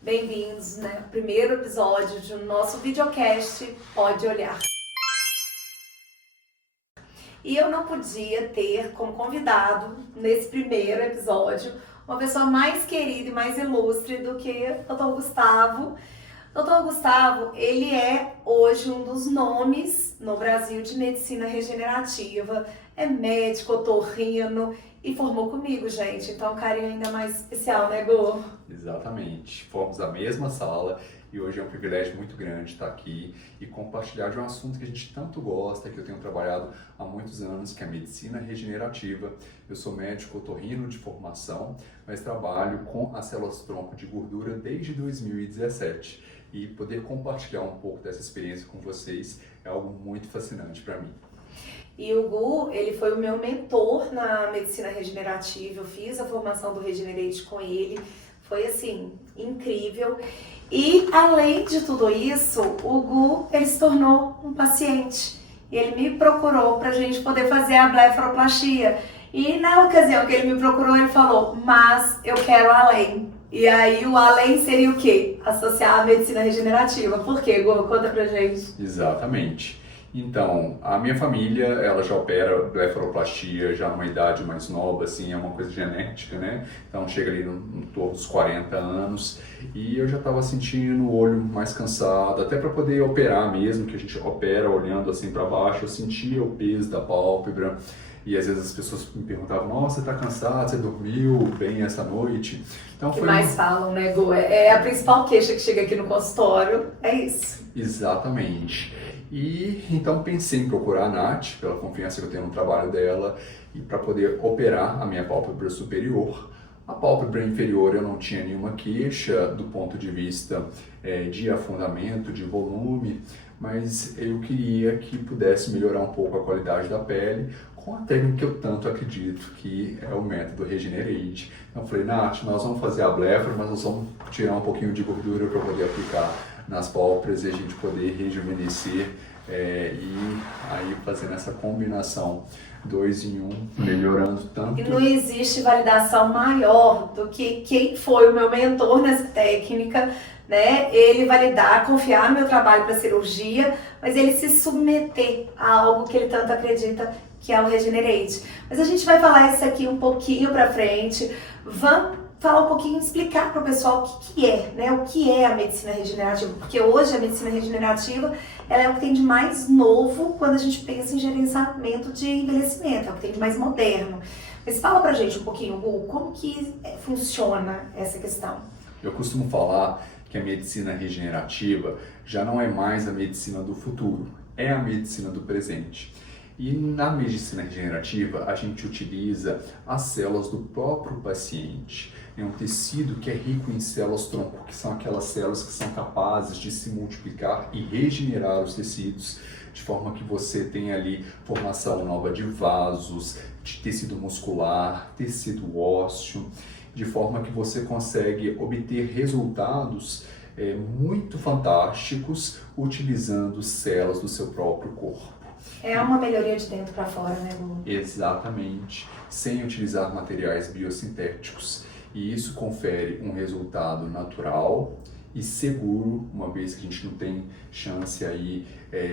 Bem-vindos, né? Primeiro episódio do nosso videocast Pode Olhar. E eu não podia ter como convidado, nesse primeiro episódio, uma pessoa mais querida e mais ilustre do que o Dr. Gustavo. Dr. Gustavo, ele é hoje um dos nomes no Brasil de medicina regenerativa, é médico, otorrino e formou comigo, gente. Então, um carinho ainda mais especial, né, Gu? Exatamente. Fomos da mesma sala e hoje é um privilégio muito grande estar aqui e compartilhar de um assunto que a gente tanto gosta, que eu tenho trabalhado há muitos anos, que é a medicina regenerativa. Eu sou médico otorrino de formação, mas trabalho com as células-tronco de gordura desde 2017. E poder compartilhar um pouco dessa experiência com vocês é algo muito fascinante para mim. E o Gu, ele foi o meu mentor na medicina regenerativa, eu fiz a formação do Regenerate com ele, foi assim, incrível. E além de tudo isso, o Gu, ele se tornou um paciente. E ele me procurou pra gente poder fazer a blefaroplastia. E na ocasião que ele me procurou, ele falou, mas eu quero além. E aí o além seria o quê? Associar a medicina regenerativa. Por quê, Gu? Conta pra gente. Exatamente. Então, a minha família, ela já opera blefaroplastia já numa idade mais nova, assim, é uma coisa genética, né? Então chega ali no torno dos 40 anos e eu já estava sentindo o olho mais cansado, até para poder operar mesmo, que a gente opera olhando assim para baixo, eu sentia o peso da pálpebra. E às vezes as pessoas me perguntavam, nossa, você tá cansado, você dormiu bem essa noite? Então, O que mais falam, né, Gu? É a principal queixa que chega aqui no consultório, é isso. Exatamente. E então pensei em procurar a Nath, pela confiança que eu tenho no trabalho dela, e para poder operar a minha pálpebra superior. A pálpebra inferior eu não tinha nenhuma queixa do ponto de vista de afundamento, de volume, mas eu queria que pudesse melhorar um pouco a qualidade da pele com a técnica que eu tanto acredito, que é o método Regenerate. Então eu falei, Nath, nós vamos fazer a blefaro, mas nós vamos tirar um pouquinho de gordura para poder aplicar nas pálpebras e a gente poder rejuvenescer e aí fazendo essa combinação 2 em 1, melhorando tanto. E não existe validação maior do que quem foi o meu mentor nessa técnica, né? Ele validar, confiar no meu trabalho para cirurgia, mas ele se submeter a algo que ele tanto acredita, que é o Regenerate. Mas a gente vai falar isso aqui um pouquinho para frente. Vamos falar um pouquinho, explicar para o pessoal o que é, né? O que é a medicina regenerativa, porque hoje a medicina regenerativa ela é o que tem de mais novo quando a gente pensa em gerenciamento de envelhecimento, é o que tem de mais moderno. Mas fala pra gente um pouquinho, Gu, como que funciona essa questão? Eu costumo falar que a medicina regenerativa já não é mais a medicina do futuro, é a medicina do presente. E na medicina regenerativa, a gente utiliza as células do próprio paciente. É um tecido que é rico em células-tronco, que são aquelas células que são capazes de se multiplicar e regenerar os tecidos, de forma que você tem ali formação nova de vasos, de tecido muscular, tecido ósseo, de forma que você consegue obter resultados muito fantásticos utilizando células do seu próprio corpo. É uma melhoria de dentro para fora, né, Gu? Exatamente, sem utilizar materiais biosintéticos. E isso confere um resultado natural e seguro, uma vez que a gente não tem chance aí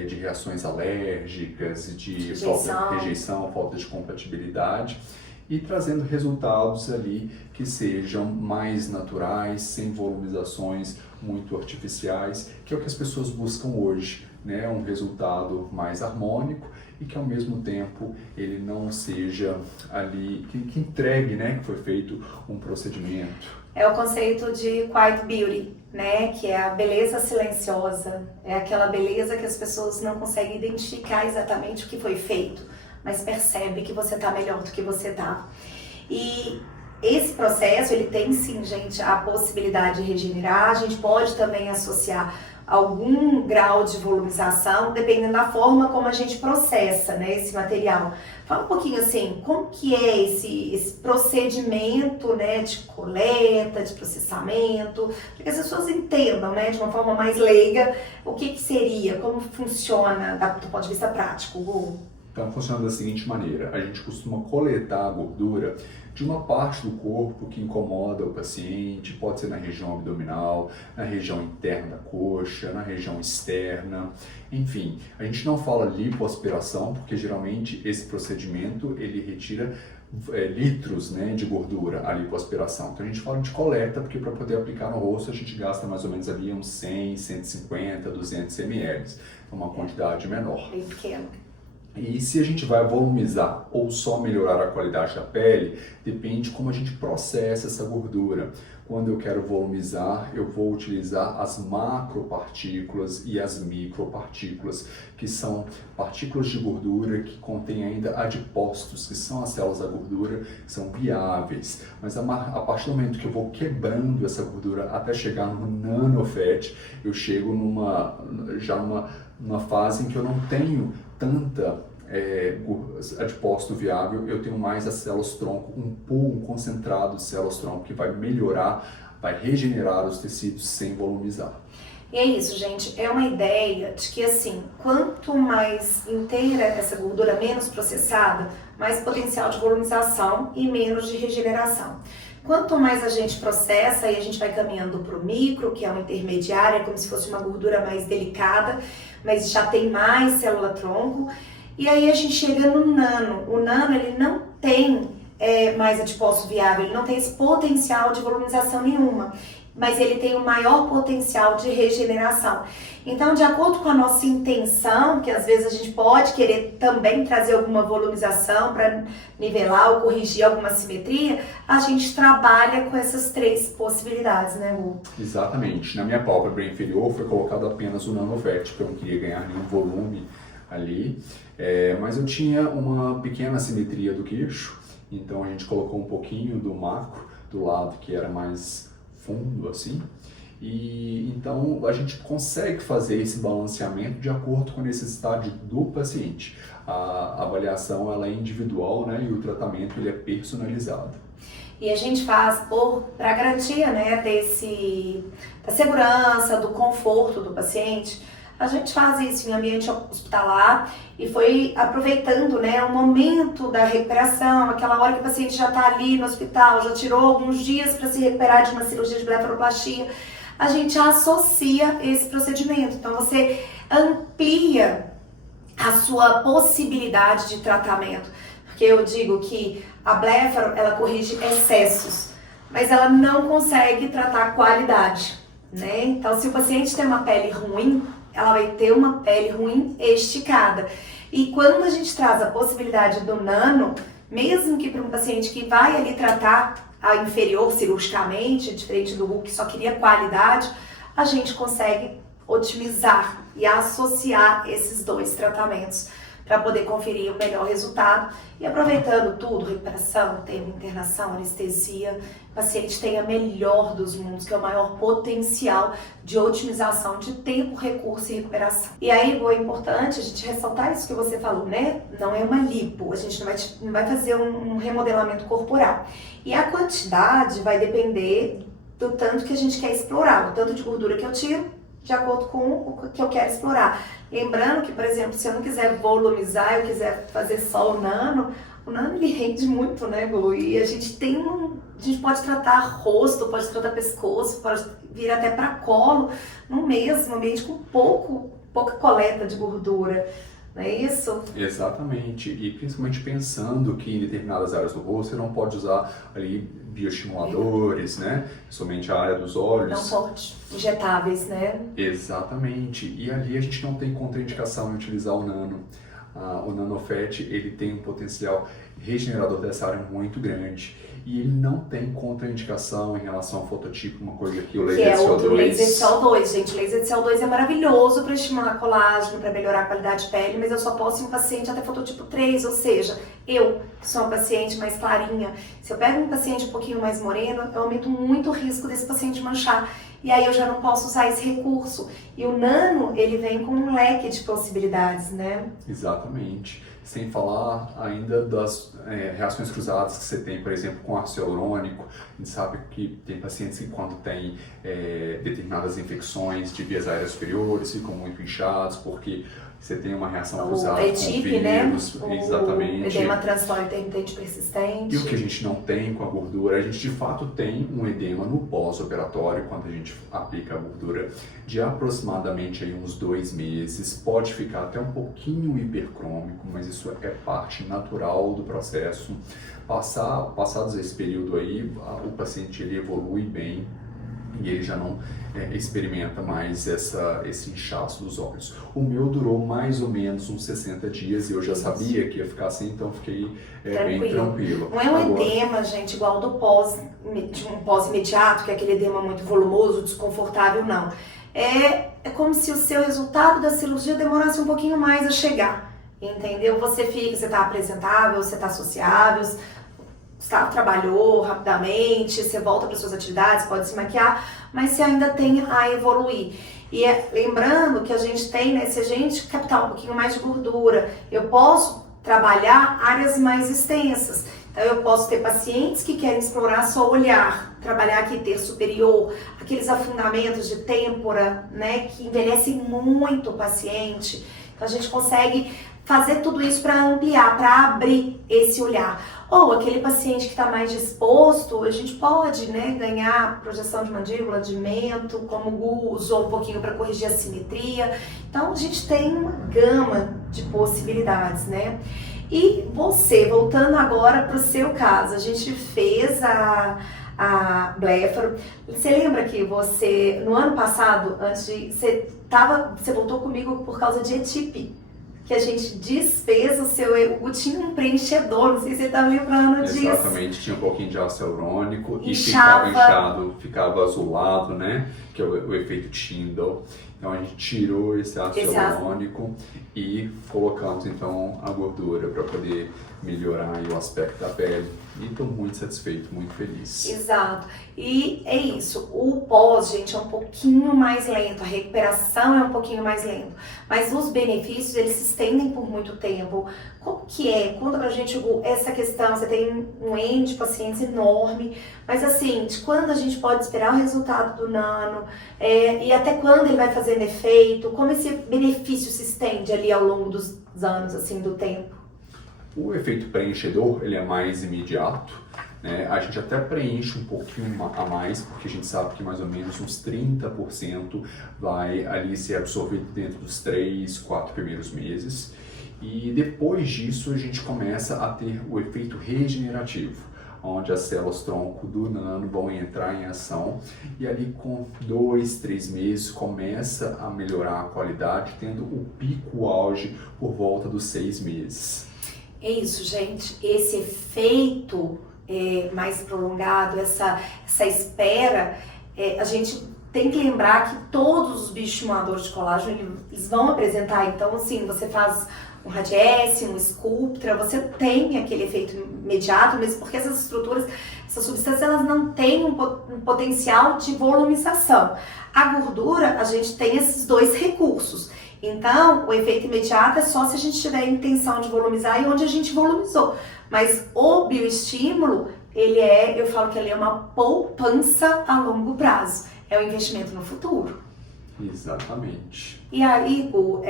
de reações alérgicas, de rejeição, falta de compatibilidade, e trazendo resultados ali que sejam mais naturais, sem volumizações muito artificiais, que é o que as pessoas buscam hoje, né? Um resultado mais harmônico e que ao mesmo tempo ele não seja ali, que entregue, né? Que foi feito um procedimento. É o conceito de quiet beauty, né? Que é a beleza silenciosa, é aquela beleza que as pessoas não conseguem identificar exatamente o que foi feito, mas percebe que você tá melhor do que você tá. E esse processo, ele tem sim, gente, a possibilidade de regenerar, a gente pode também associar algum grau de volumização, dependendo da forma como a gente processa, né, esse material. Fala um pouquinho assim, como que é esse procedimento, né, de coleta, de processamento, para que as pessoas entendam, né, de uma forma mais leiga, o que seria, como funciona do ponto de vista prático, Gu? Então funciona da seguinte maneira: a gente costuma coletar a gordura de uma parte do corpo que incomoda o paciente, pode ser na região abdominal, na região interna da coxa, na região externa, enfim. A gente não fala lipoaspiração, porque geralmente esse procedimento ele retira litros, né, de gordura, a lipoaspiração. Então a gente fala de coleta, porque para poder aplicar no rosto a gente gasta mais ou menos ali uns 100, 150, 200 ml, uma quantidade menor. Bem pequeno. E se a gente vai volumizar ou só melhorar a qualidade da pele, depende como a gente processa essa gordura. Quando eu quero volumizar, eu vou utilizar as macropartículas e as micropartículas, que são partículas de gordura que contêm ainda adipócitos, que são as células da gordura, que são viáveis. Mas a partir do momento que eu vou quebrando essa gordura até chegar no nanofat, eu chego numa fase em que eu não tenho tanta adipócito viável, eu tenho mais as células-tronco, um pool, um concentrado de células-tronco que vai melhorar, vai regenerar os tecidos sem volumizar. E é isso, gente, é uma ideia de que assim, quanto mais inteira essa gordura, menos processada, mais potencial de volumização e menos de regeneração. Quanto mais a gente processa, aí a gente vai caminhando para o micro, que é uma intermediária, como se fosse uma gordura mais delicada, mas já tem mais célula-tronco. E aí a gente chega no nano. O nano, ele não tem mais adipócito viável, ele não tem esse potencial de volumização nenhuma, mas ele tem o maior potencial de regeneração. Então, de acordo com a nossa intenção, que às vezes a gente pode querer também trazer alguma volumização para nivelar ou corrigir alguma simetria, a gente trabalha com essas três possibilidades, né, Gu? Exatamente. Na minha pálpebra inferior foi colocado apenas o nanofat, porque eu não queria ganhar nenhum volume ali, mas eu tinha uma pequena assimetria do queixo, então a gente colocou um pouquinho do macro do lado que era mais fundo assim, e então a gente consegue fazer esse balanceamento de acordo com a necessidade do paciente. A avaliação ela é individual, né, e o tratamento ele é personalizado. E a gente faz para garantia, né, da segurança, do conforto do paciente. A gente faz isso em ambiente hospitalar e foi aproveitando, né, o momento da recuperação, aquela hora que o paciente já está ali no hospital, já tirou alguns dias para se recuperar de uma cirurgia de blefaroplastia, a gente associa esse procedimento. Então você amplia a sua possibilidade de tratamento, porque eu digo que a blefaro, ela corrige excessos, mas ela não consegue tratar qualidade, né? Então se o paciente tem uma pele ruim, ela vai ter uma pele ruim esticada. E quando a gente traz a possibilidade do nano, mesmo que para um paciente que vai ali tratar a inferior cirurgicamente, diferente do Hulk que só queria qualidade, a gente consegue otimizar e associar esses dois tratamentos para poder conferir o melhor resultado e aproveitando tudo, recuperação, tempo, internação, anestesia, o paciente tem a melhor dos mundos, que é o maior potencial de otimização de tempo, recurso e recuperação. E aí, é importante a gente ressaltar isso que você falou, né? Não é uma lipo, a gente não vai fazer um remodelamento corporal. E a quantidade vai depender do tanto que a gente quer explorar, do tanto de gordura que eu tiro, de acordo com o que eu quero explorar. Lembrando que, por exemplo, se eu não quiser volumizar, eu quiser fazer só o nano ele rende muito, né, Gu? E a gente pode tratar rosto, pode tratar pescoço, pode vir até para colo, no mesmo ambiente com pouca coleta de gordura. Não é isso? Exatamente, e principalmente pensando que em determinadas áreas do rosto você não pode usar ali bioestimuladores, né? Somente a área dos olhos. Não pode, injetáveis, né? Exatamente, e ali a gente não tem contraindicação em utilizar o nano. O nanofat ele tem um potencial regenerador dessa área muito grande e ele não tem contraindicação em relação ao fototipo, uma coisa que o laser de CO2... Que é o laser de CO2, gente. O laser de CO2 é maravilhoso para estimular colágeno, para melhorar a qualidade de pele, mas eu só posso em um paciente até fototipo 3, ou seja, eu, que sou uma paciente mais clarinha, se eu pego um paciente um pouquinho mais moreno, eu aumento muito o risco desse paciente manchar. E aí eu já não posso usar esse recurso. E o nano, ele vem com um leque de possibilidades, né? Exatamente. Sem falar ainda das reações cruzadas que você tem, por exemplo, com ácido hialurônico. A gente sabe que tem pacientes que quando tem determinadas infecções de vias aéreas superiores ficam muito inchados porque você tem uma reação O cruzada com ETIP, né? vírus, exatamente. O edema transitório intermitente persistente. E o que a gente não tem com a gordura, a gente de fato tem um edema no pós-operatório, quando a gente aplica a gordura, de aproximadamente aí uns 2 meses. Pode ficar até um pouquinho hipercrômico, mas isso é parte natural do processo. Passados esse período aí, o paciente ele evolui bem e ele já não experimenta mais esse inchaço dos olhos. O meu durou mais ou menos uns 60 dias e eu já sabia que ia ficar assim, então fiquei bem tranquilo. Não é um edema, gente, igual do um pós-imediato, que é aquele edema muito volumoso, desconfortável, não. É como se o seu resultado da cirurgia demorasse um pouquinho mais a chegar, entendeu? Você está apresentável, você está sociável, trabalhou rapidamente, você volta para suas atividades, pode se maquiar, mas você ainda tem a evoluir. E lembrando que a gente tem, né, se a gente captar um pouquinho mais de gordura, eu posso trabalhar áreas mais extensas. Então eu posso ter pacientes que querem explorar só o olhar, trabalhar aqui terço superior, aqueles afundamentos de têmpora, né, que envelhecem muito o paciente. Então a gente consegue fazer tudo isso para ampliar, para abrir esse olhar. Ou aquele paciente que está mais disposto, a gente pode, né, ganhar projeção de mandíbula, de mento, como o Gu usou um pouquinho para corrigir a simetria. Então a gente tem uma gama de possibilidades, né? E você, voltando agora para o seu caso, a gente fez a blefaro. Você lembra que você, no ano passado, você voltou comigo por causa de ETIP? Que a gente desfez o tinha um preenchedor, não sei se você está lembrando disso. Exatamente, tinha um pouquinho de ácido hialurônico e Inchava. ficava inchado, ficava azulado, né? Que é o efeito Tyndall. Então a gente tirou esse ácido hialurônico e colocamos então a gordura para poder melhorar aí o aspecto da pele. E estou muito satisfeito, muito feliz. Exato. E é isso. O pós, gente, é um pouquinho mais lento. A recuperação é um pouquinho mais lento. Mas os benefícios, eles se estendem por muito tempo. Como que é? Conta pra gente essa questão. Você tem um N de pacientes enorme. Mas assim, de quando a gente pode esperar o resultado do nano? E até quando ele vai fazendo efeito? Como esse benefício se estende ali ao longo dos anos, assim, do tempo? O efeito preenchedor, ele é mais imediato, né? A gente até preenche um pouquinho a mais, porque a gente sabe que mais ou menos uns 30% vai ali ser absorvido dentro dos 3, 4 primeiros meses. E depois disso a gente começa a ter o efeito regenerativo, onde as células tronco do nano vão entrar em ação e ali com 2, 3 meses começa a melhorar a qualidade, tendo o pico auge por volta dos 6 meses. É isso, gente. Esse efeito mais prolongado, essa espera, a gente tem que lembrar que todos os bioestimuladores de colágeno eles vão apresentar. Então, assim, você faz um Radiesse, um Sculptra, você tem aquele efeito imediato, mesmo porque essas estruturas, essas substâncias, elas não têm um potencial de volumização. A gordura, a gente tem esses dois recursos. Então, o efeito imediato é só se a gente tiver a intenção de volumizar e onde a gente volumizou. Mas o bioestímulo, eu falo que ele é uma poupança a longo prazo. É um investimento no futuro. Exatamente. E aí, Gu,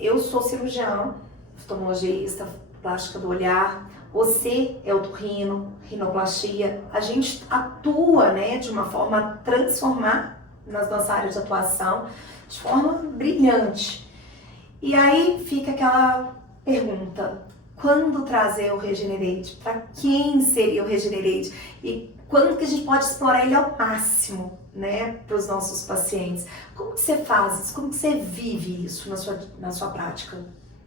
eu sou cirurgiã, oftalmologista, plástica do olhar. Você é otorrino, rinoplastia. A gente atua, né, de uma forma a transformar nas nossas áreas de atuação de forma brilhante. E aí fica aquela pergunta, quando trazer o Regenerate? Para quem seria o Regenerate? E quando que a gente pode explorar ele ao máximo, né, para os nossos pacientes? Como que você faz isso? Como que você vive isso na sua prática?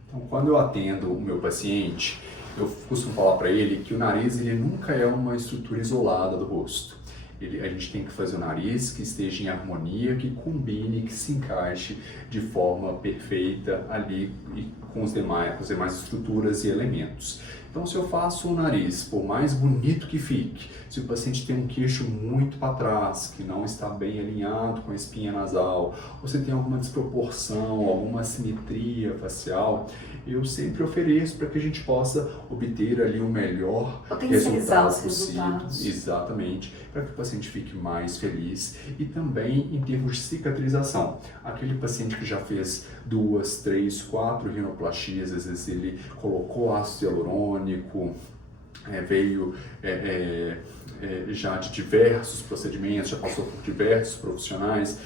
Então, quando eu atendo o meu paciente, eu costumo falar para ele que o nariz ele nunca é uma estrutura isolada do rosto. A gente tem que fazer o nariz que esteja em harmonia, que combine, que se encaixe de forma perfeita ali e com as demais estruturas e elementos. Então, se eu faço o nariz, por mais bonito que fique, se o paciente tem um queixo muito para trás, que não está bem alinhado com a espinha nasal, ou se tem alguma desproporção, alguma assimetria facial, eu sempre ofereço para que a gente possa obter ali o melhor resultado possível. Exatamente, para que o paciente fique mais feliz. E também em termos de cicatrização. Aquele paciente que já fez 2, 3, 4 rinoplastias, às vezes ele colocou ácido hialurônico, veio já de diversos procedimentos, já passou por diversos profissionais.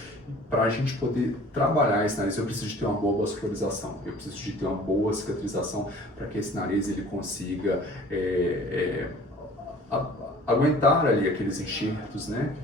Para a gente poder trabalhar esse nariz, eu preciso de ter uma boa vascularização, eu preciso de ter uma boa cicatrização para que esse nariz ele consiga aguentar ali aqueles enxertos, né?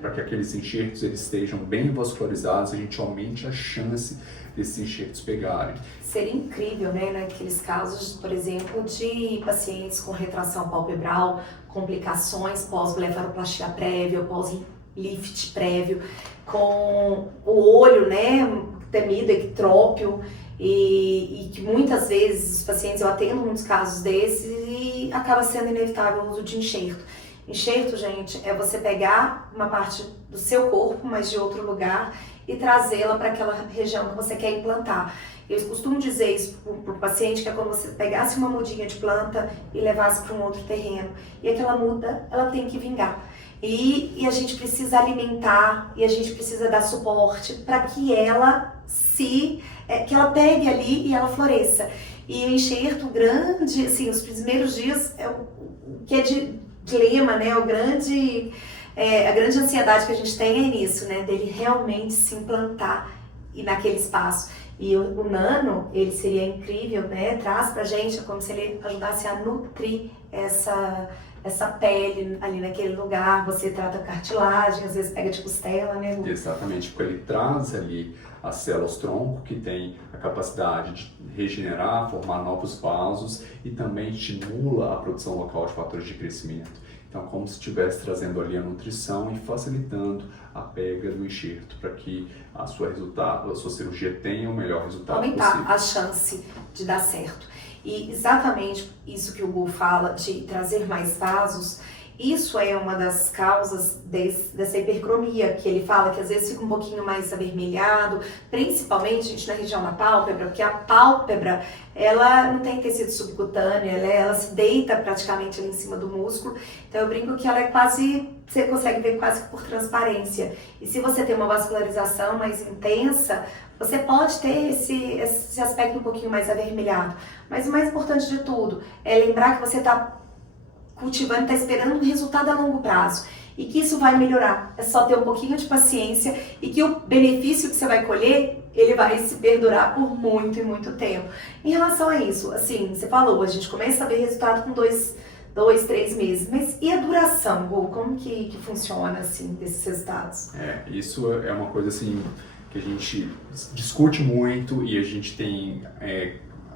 Para que aqueles enxertos eles estejam bem vascularizados, a gente aumente a chance desses enxertos pegarem. Seria incrível, né, naqueles casos, por exemplo, de pacientes com retração palpebral, complicações pós-blefaroplastia prévia, pós-lift prévio, com o olho, né, temido, ectrópio, e que muitas vezes os pacientes, eu atendo muitos casos desses e acaba sendo inevitável o uso de enxerto. Enxerto, gente, é você pegar uma parte do seu corpo, mas de outro lugar, e trazê-la para aquela região que você quer implantar. Eu costumo dizer isso para o paciente, que é como você pegasse uma mudinha de planta e levasse para um outro terreno. E aquela muda, ela tem que vingar. E a gente precisa alimentar, e a gente precisa dar suporte para que ela que ela pegue ali e ela floresça. E o enxerto grande, assim, os primeiros dias, o que é de dilema, né, a grande ansiedade que a gente tem é nisso, né, dele realmente se implantar e naquele espaço. E o nano, ele seria incrível, né, traz pra gente, é como se ele ajudasse a nutrir essa pele ali naquele lugar. Você trata cartilagem, às vezes pega de costela, né, Gu? Exatamente, porque ele traz ali as células tronco, que tem a capacidade de regenerar, formar novos vasos, e também estimula a produção local de fatores de crescimento. Então, como se estivesse trazendo ali a nutrição e facilitando a pega do enxerto, para que a sua cirurgia tenha o melhor resultado possível. Aumentar a chance de dar certo. E exatamente isso que o Gu fala, de trazer mais vasos, isso é uma das causas dessa hipercromia, que ele fala que às vezes fica um pouquinho mais avermelhado, principalmente, gente, na região da pálpebra, porque a pálpebra, ela não tem tecido subcutâneo, ela se deita praticamente ali em cima do músculo, então eu brinco que ela é quase, você consegue ver quase que por transparência. E se você tem uma vascularização mais intensa, você pode ter esse aspecto um pouquinho mais avermelhado. Mas o mais importante de tudo é lembrar que você está cultivando, está esperando um resultado a longo prazo e que isso vai melhorar. É só ter um pouquinho de paciência e que o benefício que você vai colher, ele vai se perdurar por muito e muito tempo. Em relação a isso, assim, você falou, a gente começa a ver resultado com 2, 3 meses, mas e a duração, Gu? Como que funciona, assim, desses resultados? Isso é uma coisa, assim, que a gente discute muito e a gente tem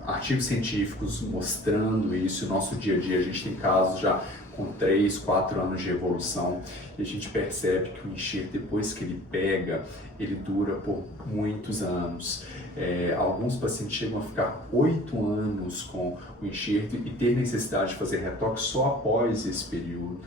artigos científicos mostrando isso. No nosso dia a dia a gente tem casos já com 3, 4 anos de evolução e a gente percebe que o enxerto, depois que ele pega, ele dura por muitos anos. Alguns pacientes chegam a ficar 8 anos com o enxerto e ter necessidade de fazer retoque só após esse período.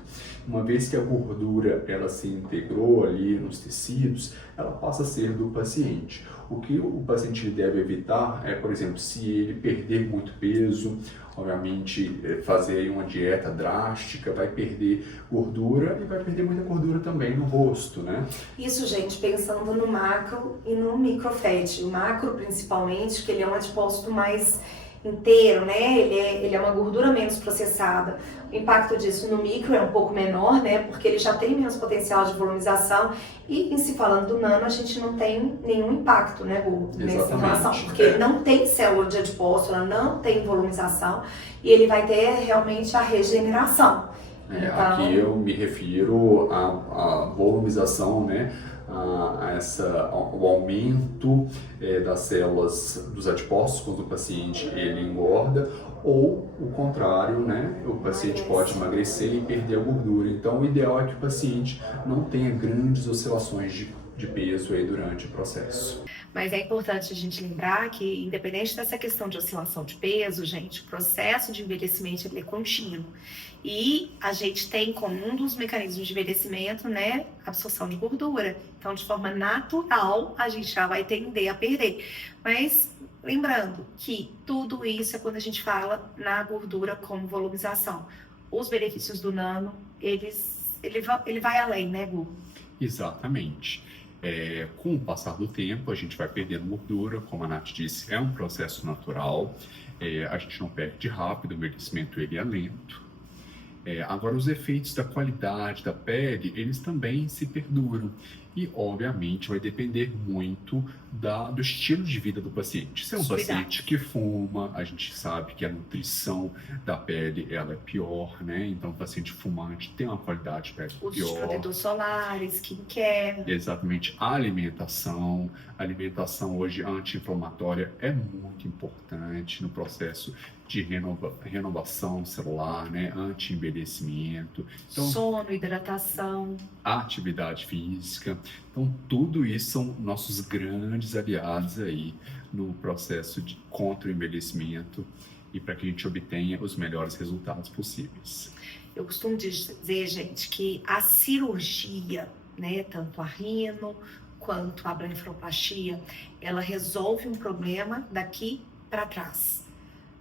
Uma vez que a gordura ela se integrou ali nos tecidos, ela passa a ser do paciente. O que o paciente deve evitar é, por exemplo, se ele perder muito peso, obviamente fazer aí uma dieta drástica, vai perder gordura e vai perder muita gordura também no rosto, né? Isso, gente, pensando no macro e no microfat. O macro, principalmente, porque ele é um adipócito mais inteiro, né? Ele é uma gordura menos processada. O impacto disso no micro é um pouco menor, né? Porque ele já tem menos potencial de volumização. E em se falando do nano, a gente não tem nenhum impacto, né, Gu, nessa relação. Porque ele não tem célula de adipócito, ela não tem volumização e ele vai ter realmente a regeneração. Então... Aqui eu me refiro à volumização, né? O aumento das células dos adipócitos quando o paciente ele engorda, ou o contrário, né? O paciente pode emagrecer e perder a gordura. Então o ideal é que o paciente não tenha grandes oscilações de de peso aí durante o processo. Mas é importante a gente lembrar que, independente dessa questão de oscilação de peso, gente, o processo de envelhecimento ele é contínuo. E a gente tem como um dos mecanismos de envelhecimento, né, a absorção de gordura. Então, de forma natural, a gente já vai tender a perder. Mas, lembrando que tudo isso é quando a gente fala na gordura como volumização. Os benefícios do nano, ele vai além, né, Gu? Exatamente. Com o passar do tempo, a gente vai perdendo gordura, como a Nath disse, é um processo natural. A gente não perde rápido, o envelhecimento ele é lento. Agora, os efeitos da qualidade da pele, eles também se perduram. E, obviamente, vai depender muito do estilo de vida do paciente. Se é um paciente que fuma, a gente sabe que a nutrição da pele ela é pior, né? Então, o paciente fumante tem uma qualidade de pele pior. Os protetor solar, skincare. Exatamente. A alimentação hoje anti-inflamatória é muito importante no processo de renovação celular, né? Anti-envelhecimento. Então, sono, hidratação. Atividade física. Então, tudo isso são nossos grandes aliados aí no processo contra o envelhecimento e para que a gente obtenha os melhores resultados possíveis. Eu costumo dizer, gente, que a cirurgia, né, tanto a rino quanto a blefaroplastia, ela resolve um problema daqui para trás.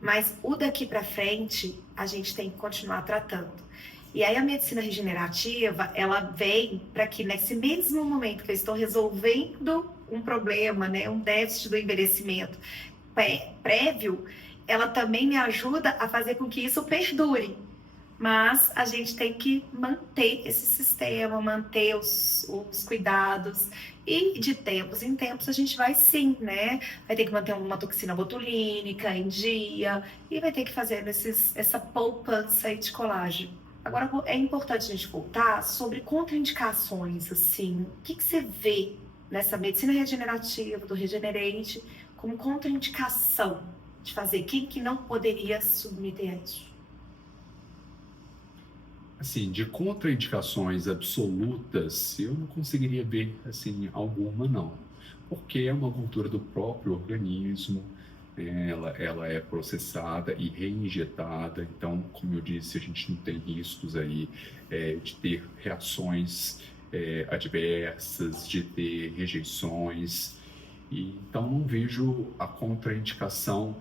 Mas o daqui para frente, a gente tem que continuar tratando. E aí a medicina regenerativa, ela vem para que nesse mesmo momento que eu estou resolvendo um problema, né, um déficit do envelhecimento prévio, ela também me ajuda a fazer com que isso perdure. Mas a gente tem que manter esse sistema, manter os cuidados. E de tempos em tempos a gente vai sim, né? Vai ter que manter uma toxina botulínica em dia e vai ter que fazer essa poupança aí de colágeno. Agora é importante a gente voltar sobre contraindicações, assim. O que você vê nessa medicina regenerativa, do Regenerate, como contraindicação de fazer? Quem que não poderia se submeter a isso? Assim, de contraindicações absolutas, eu não conseguiria ver, assim, alguma não. Porque é uma gordura do próprio organismo, ela é processada e reinjetada, então, como eu disse, a gente não tem riscos aí de ter reações adversas, de ter rejeições, então não vejo a contraindicação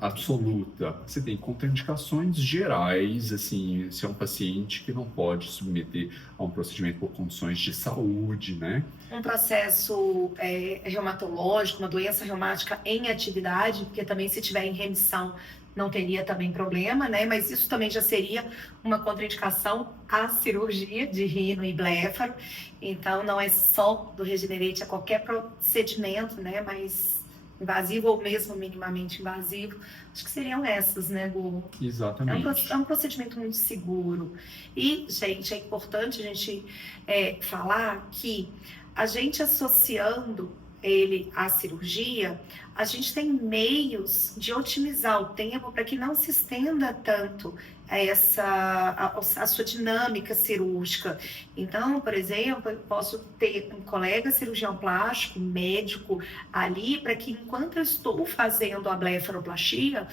absoluta. Você tem contraindicações gerais, assim, se é um paciente que não pode submeter a um procedimento por condições de saúde, né? Um processo reumatológico, uma doença reumática em atividade, porque também se tiver em remissão não teria também problema, né? Mas isso também já seria uma contraindicação à cirurgia de rino e blefaro. Então não é só do Regenerate, é qualquer procedimento, né? Mas invasivo ou mesmo minimamente invasivo, acho que seriam essas, né, Gu? Exatamente. É um procedimento muito seguro. E, gente, é importante a gente falar que a gente associando ele à cirurgia, a gente tem meios de otimizar o tempo para que não se estenda tanto a sua dinâmica cirúrgica. Então, por exemplo, eu posso ter um colega cirurgião plástico, médico, ali, para que enquanto eu estou fazendo a blefaroplastia,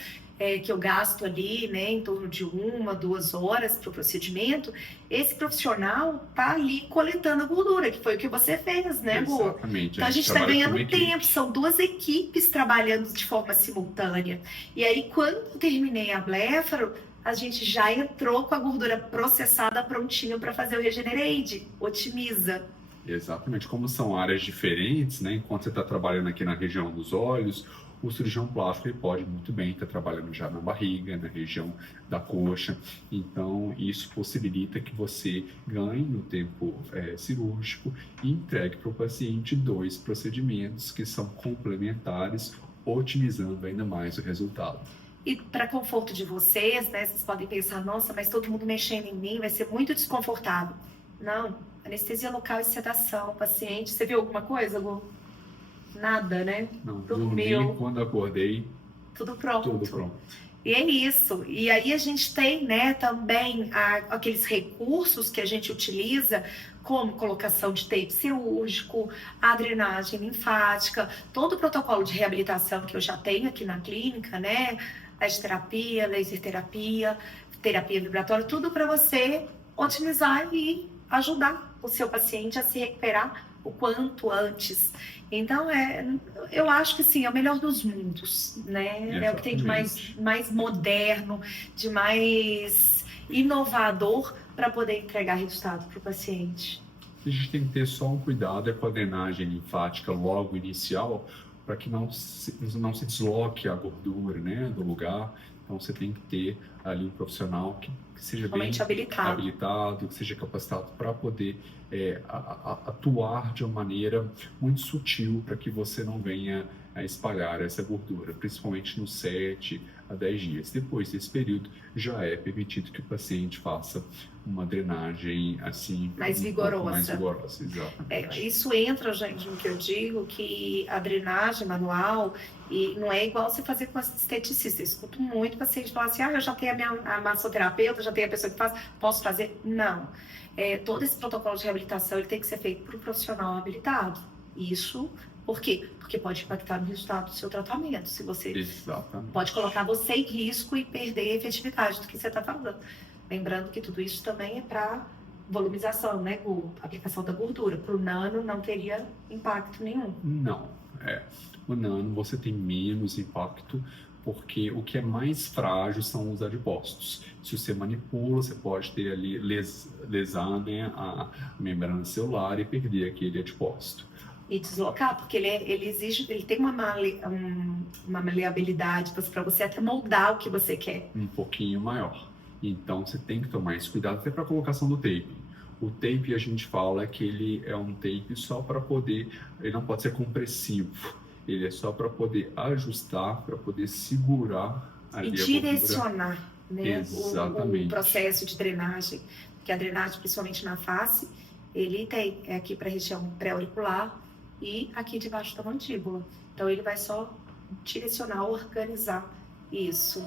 que eu gasto ali, né, em torno de 1-2 horas para o procedimento, esse profissional tá ali coletando a gordura, que foi o que você fez, né, Gu? Exatamente. Então a gente está ganhando tempo, são 2 equipes trabalhando de forma simultânea. E aí, quando eu terminei a blefaro, a gente já entrou com a gordura processada prontinha para fazer o Regenerate, otimiza. Exatamente, como são áreas diferentes, né? Enquanto você está trabalhando aqui na região dos olhos, o cirurgião plástico ele pode muito bem estar trabalhando já na barriga, na região da coxa. Então, isso possibilita que você ganhe no tempo cirúrgico e entregue para o paciente 2 procedimentos que são complementares, otimizando ainda mais o resultado. E para conforto de vocês, né? Vocês podem pensar, nossa, mas todo mundo mexendo em mim vai ser muito desconfortável. Não, anestesia local e sedação, paciente. Você viu alguma coisa, Gu? Nada, né? Não, dormi, quando acordei, tudo pronto. Tudo pronto. E é isso. E aí a gente tem, né, também aqueles recursos que a gente utiliza, como colocação de tape cirúrgico, a drenagem linfática, todo o protocolo de reabilitação que eu já tenho aqui na clínica, né, terapia, laser terapia, terapia vibratória, tudo para você otimizar e ajudar o seu paciente a se recuperar o quanto antes. Então, eu acho que sim, é o melhor dos mundos, né? É o que tem de mais moderno, de mais inovador para poder entregar resultado para o paciente. A gente tem que ter só um cuidado com a drenagem linfática logo inicial, para que não se desloque a gordura, né, do lugar. Então você tem que ter ali um profissional que seja bem habilitado, que seja capacitado para poder atuar de uma maneira muito sutil, para que você não venha a espalhar essa gordura, principalmente nos 7 a 10 dias. Depois desse período, já é permitido que o paciente faça uma drenagem assim mais vigorosa. Mais vigorosa, exatamente. Isso entra, gente, no que eu digo, que a drenagem manual e não é igual você fazer com esteticista. Eu escuto muito paciente falar assim, eu já tenho a massoterapeuta, já tenho a pessoa que faz, posso fazer? Não. Todo esse protocolo de reabilitação ele tem que ser feito por um profissional habilitado. Isso, por quê? Porque pode impactar no resultado do seu tratamento. Se você pode colocar você em risco e perder a efetividade do que você está fazendo. Lembrando que tudo isso também é para volumização, né? Aplicação da gordura. Para o nano não teria impacto nenhum. Não, o nano você tem menos impacto, porque o que é mais frágil são os adipócitos. Se você manipula, você pode ter ali lesar, né, a membrana celular e perder aquele adipócito. E deslocar, porque ele tem uma maleabilidade para você até moldar o que você quer. Um pouquinho maior. Então você tem que tomar esse cuidado até para a colocação do tape. O tape a gente fala que ele é um tape só para poder, ele não pode ser compressivo. Ele é só para poder ajustar, para poder segurar ali e direcionar, né, o processo de drenagem. Porque a drenagem, principalmente na face, ele tem aqui para a região pré-auricular e aqui debaixo da mandíbula. Então ele vai só direcionar, organizar isso.